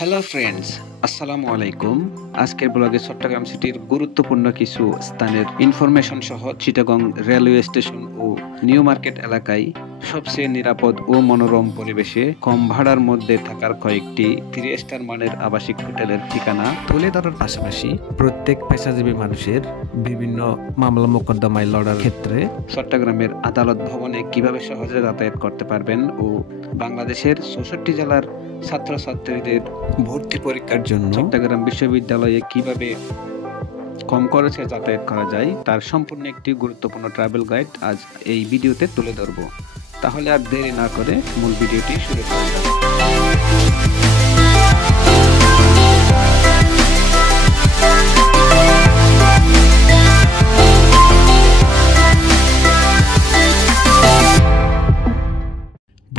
Hello friends, আসসালামু আলাইকুম। আজকের ব্লগে চট্টগ্রাম সিটির গুরুত্বপূর্ণ কিছু স্থানের ইনফরমেশন সহ চিটাগং রেলওয়ে স্টেশন ও নিউ মার্কেট এলাকায় সবচেয়ে নিরাপদ ও মনোরম পরিবেশে কম ভাড়ার মধ্যে থাকার কয়েকটি 3 স্টার মানের আবাসিক হোটেলের ঠিকানা তুলে ধরার পাশাপাশি প্রত্যেক পেশাজীবী মানুষের বিভিন্ন মামলা মোকদ্দমায় লড়ার ক্ষেত্রে চট্টগ্রামের আদালত ভবনে কিভাবে সহজে যাতায়াত করতে পারবেন ও বাংলাদেশের 64 জেলার ছাত্রছাত্রীদের ভর্তি পরীক্ষার জন্য চট্টগ্রাম বিশ্ববিদ্যালয়ে কিভাবে কম খরচে যাতায়াত করা যায় তার সম্পূর্ণ একটি গুরুত্বপূর্ণ ট্রাভেল গাইড আজ এই ভিডিওতে তুলে ধরব। তাহলে আর দেরি না করে মূল ভিডিওটি শুরু করা যাক।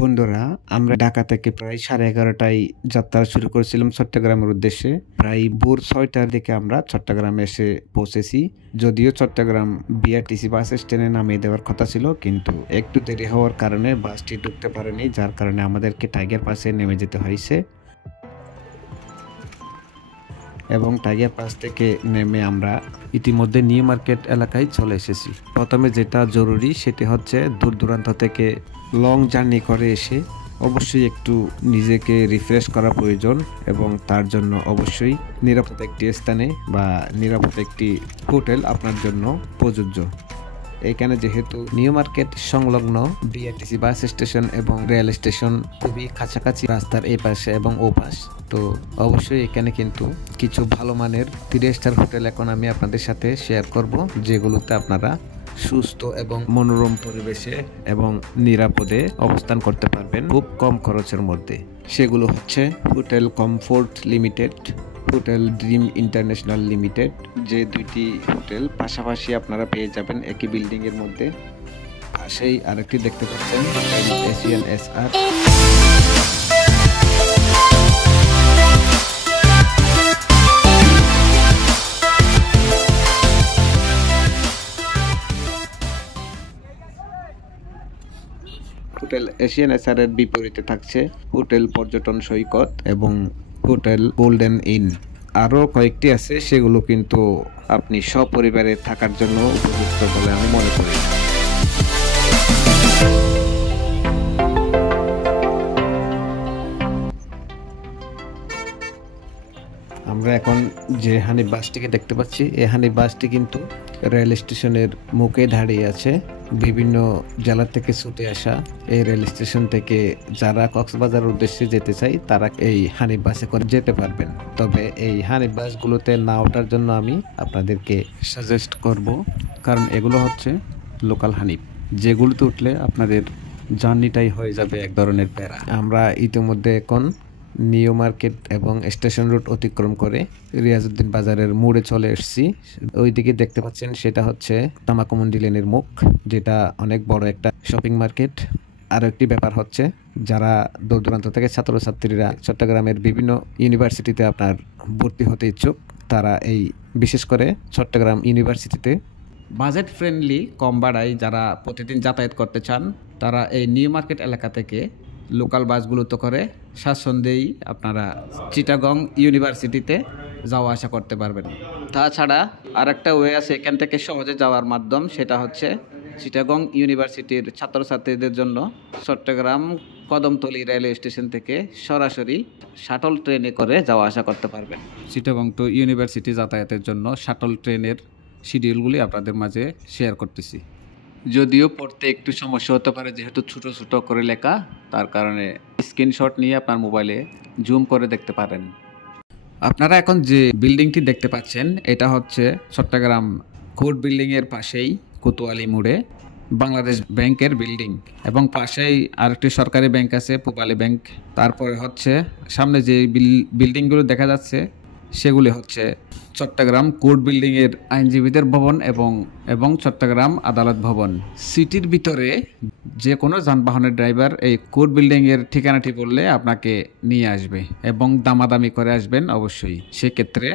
বন্ধুরা, আমরা ঢাকা থেকে প্রায় 11:30টায় যাত্রা শুরু করেছিলাম চট্টগ্রামের উদ্দেশ্যে। প্রায় ভোর 6টার দিকে আমরা চট্টগ্রামে এসে পৌঁছেছি। যদিও চট্টগ্রাম বিআরটিসি বাস স্ট্যান্ডে নামিয়ে দেওয়ার কথা ছিল, কিন্তু একটু দেরি হওয়ার কারণে বাসটি ঢুকতে পারেনি, যার কারণে আমাদেরকে টাইগার পাসে নেমে যেতে হয়েছে। এবং টাইগার পাস থেকে নেমে আমরা ইতিমধ্যে নিউ মার্কেট এলাকায় চলে এসেছি। প্রথমে যেটা জরুরি সেটি হচ্ছে দূর দূরান্ত থেকে লং জার্নি করে এসে অবশ্যই একটু নিজেকে রিফ্রেশ করা প্রয়োজন, এবং তার জন্য অবশ্যই নিরাপদ একটি স্থানে বা নিরাপদ একটি হোটেল আপনার জন্য প্রযোজ্য। এখানে যেহেতু নিউ মার্কেট সংলগ্ন বিআরটিসি বাস স্টেশন এবং রেল স্টেশন খুবই কাছাকাছি, রাস্তার এই পাশে এবং ও পাশ, তো অবশ্যই এখানে কিন্তু কিছু ভালো মানের 3 স্টার হোটেল এখন আমি আপনাদের সাথে শেয়ার করব, যেগুলোতে আপনারা সুস্থ এবং মনোরম পরিবেশে এবং নিরাপদে অবস্থান করতে পারবেন খুব কম খরচের মধ্যে। সেগুলো হচ্ছে hotel comfort limited, hotel dream international limited, যে দুইটি হোটেল পাশাপাশি আপনারা পেয়ে যাবেন একই বিল্ডিং এর মধ্যে। পাশেই আরেকটি দেখতে পাচ্ছেন hotel Asian SR. Hotel Asian SR এর বিপরীতে থাকছে হোটেল পর্যটন সৈকত এবং হোটেল গোল্ডেন ইন। আরও কয়েকটি আছে, সেগুলো কিন্তু আপনি সপরিবারে থাকার জন্য উপযুক্ত বলে আমি মনে করি। আমরা এখন যে হানিফ বাসটিকে দেখতে পাচ্ছি, এই হানিফ বাসটি কিন্তু রেল স্টেশনের মুখে দাঁড়িয়ে আছে। বিভিন্ন জেলা থেকে ছুটে আসা এই রেল স্টেশন থেকে যারা কক্সবাজার উদ্দেশ্যে যেতে চাই তারা এই হানিফ বাসে করে যেতে পারবেন। তবে এই হানিফ বাসগুলোতে না ওঠার জন্য আমি আপনাদেরকে সাজেস্ট করব, কারণ এগুলো হচ্ছে লোকাল হানিফ, যেগুলোতে উঠলে আপনাদের জার্নিটাই হয়ে যাবে এক ধরনের প্যারা। আমরা ইতিমধ্যে এখন নিউ মার্কেট এবং স্টেশন রোড অতিক্রম করে রিয়াজউদ্দিন বাজারের মোড়ে চলে এসেছি। ওইদিকে দেখতে পাচ্ছেন সেটা হচ্ছে তামাকুমুন্ডি লেনের মুখ, যেটা অনেক বড় একটা শপিং মার্কেট। আরও একটি ব্যাপার হচ্ছে, যারা দূর দূরান্ত থেকে ছাত্রছাত্রীরা চট্টগ্রামের বিভিন্ন ইউনিভার্সিটিতে আপনার ভর্তি হতে ইচ্ছুক, তারা এই বিশেষ করে চট্টগ্রাম ইউনিভার্সিটিতে বাজেট ফ্রেন্ডলি কম ভাড়ায় যারা প্রতিদিন যাতায়াত করতে চান, তারা এই নিউ মার্কেট এলাকা থেকে লোকাল বাসগুলোতে করে স্বাচ্ছন্দ্যেই আপনারা চিটাগং ইউনিভার্সিটিতে যাওয়া আসা করতে পারবেন। তাছাড়া আরেকটা ওয়ে আছে এখান থেকে সহজে যাওয়ার মাধ্যম, সেটা হচ্ছে চিটাগং ইউনিভার্সিটির ছাত্রছাত্রীদের জন্য চট্টগ্রাম কদমতলী রেলওয়ে স্টেশন থেকে সরাসরি শাটল ট্রেনে করে যাওয়া আসা করতে পারবেন। চিটাগং টু ইউনিভার্সিটি যাতায়াতের জন্য শাটল ট্রেনের শিডিউলগুলি আপনাদের মাঝে শেয়ার করতেছি। যদিও পড়তে একটু সমস্যা হতে পারে, যেহেতু ছোট ছোট করে লেখা, তার কারণে স্ক্রিনশট নিয়ে আপনার মোবাইলে জুম করে দেখতে পারেন। আপনারা এখন যে বিল্ডিংটি দেখতে পাচ্ছেন, এটা হচ্ছে চট্টগ্রাম কোর্ট বিল্ডিংয়ের পাশেই কোতোয়ালি মোড়ে বাংলাদেশ ব্যাংকের বিল্ডিং, এবং পাশেই আরেকটি সরকারি ব্যাংক আছে, পূবালী ব্যাংক। তারপরে হচ্ছে সামনে যে বিল্ডিংগুলো দেখা যাচ্ছে সেগুলি হচ্ছে চট্টগ্রাম কোর্ট বিল্ডিংয়ের আইনজীবীদের ভবন এবং চট্টগ্রাম আদালত ভবন। সিটির ভিতরে যে কোনো যানবাহনের ড্রাইভার এই কোর্ট বিল্ডিংয়ের ঠিকানাটি বললে আপনাকে নিয়ে আসবে, এবং দামাদামি করে আসবেন অবশ্যই। সেক্ষেত্রে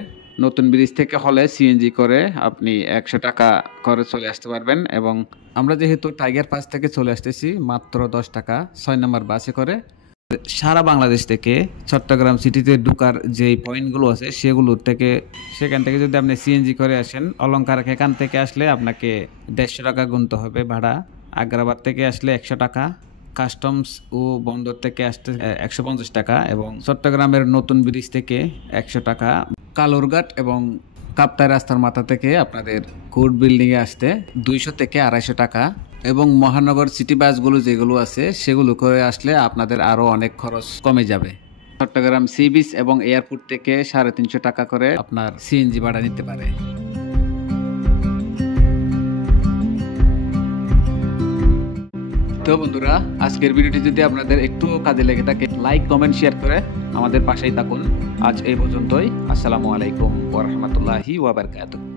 নতুন ব্রিজ থেকে হলে সিএনজি করে আপনি 100 টাকা করে চলে আসতে পারবেন। এবং আমরা যেহেতু টাইগার পাস থেকে চলে আসতেছি, মাত্র 10 টাকা 6 নম্বর বাসে করে সারা বাংলাদেশ থেকে চট্টগ্রাম সিটিতে ঢোকার যে পয়েন্টগুলো আছে সেখান থেকে যদি আপনি সিএনজি করে আসেন, অলংকার এখান থেকে আসলে আপনাকে 150 টাকা গুনতে হবে ভাড়া। আগ্রাবাদ থেকে আসলে 100 টাকা, কাস্টমস ও বন্দর থেকে আসতে 150 টাকা, এবং চট্টগ্রামের নতুন ব্রিজ থেকে 100 টাকা। কালুরঘাট এবং কাপ্তাই রাস্তার মাথা থেকে আপনাদের কোর্ট বিল্ডিংয়ে আসতে 200 থেকে 250 টাকা, এবং মহানগর সিটি বাসগুলো যেগুলো আছে সেগুলো করে আসলে আপনাদের আরও অনেক খরচ কমে যাবে। চট্টগ্রাম সি বিচ এবং এয়ারপোর্ট থেকে 350 টাকা করে আপনার সিএনজি ভাড়া নিতে পারে। তো বন্ধুরা, আজকের ভিডিওটি যদি আপনাদের একটু কাজে লেগে থাকে, লাইক কমেন্ট শেয়ার করে আমাদের পাশেই থাকুন। আজ এই পর্যন্তই। আসসালামু আলাইকুম ওয়া রাহমাতুল্লাহি ওয়া বারাকাতুহু।